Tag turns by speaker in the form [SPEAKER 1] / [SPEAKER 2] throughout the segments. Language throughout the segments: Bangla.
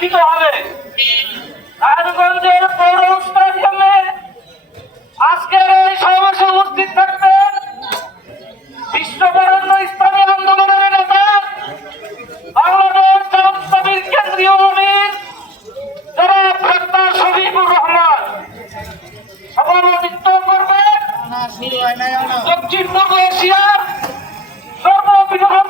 [SPEAKER 1] অনুষ্ঠিত হবে। নারায়ণগঞ্জের পৌর স্টেডিয়ামে আজকের এই সমাবেশে উপস্থিত থাকবেন বিশ্ববরণ্য ইসলামী আন্দোলনের নেতা বাংলাদেশ ইসলামীর কেন্দ্রীয় আমির জনাব ডাক্তার শফিকুর রহমান। সভাপতিত্ব করবেন দক্ষিণ পূর্ব এশিয়ার সর্ববৃহৎ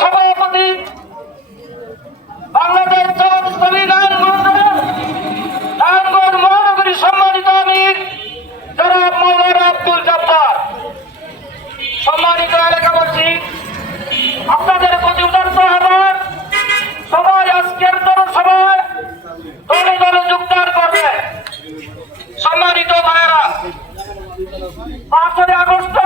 [SPEAKER 1] সভাপতি বাংলাদেশ জামাত ইসলামী নারায়ণগঞ্জ নারায়ণগঞ্জ মহানগরী সম্মানিত আমির জনাব মৌলানা আব্দুল জব্বার। সম্মানিত এলাকাবাসী, আপনাদের প্রতি উদার্ত আহ্বান, সবাই আজকের জনসভায় দলে দলে যোগদান করবে সম্মানিত ভাইয়েরা, পাঁচই আগস্টের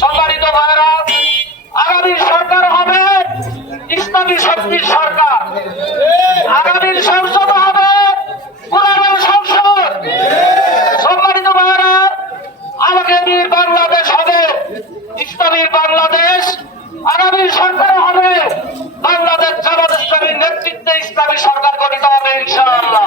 [SPEAKER 1] সম্মানিত ভাইরা আগামীর সরকার হবে ইসলামী শক্তির সরকার। আগামীর সংসদ হবে পুরানোর সংসদ। সম্মানিত ভাইরা আগামী বাংলাদেশ হবে। ইসলামী বাংলাদেশ আগামী সরকার হবে। বাংলাদেশ জামাত ইসলামীর নেতৃত্বে ইসলামী সরকার গঠিত হবে, ইনশাআল্লাহ।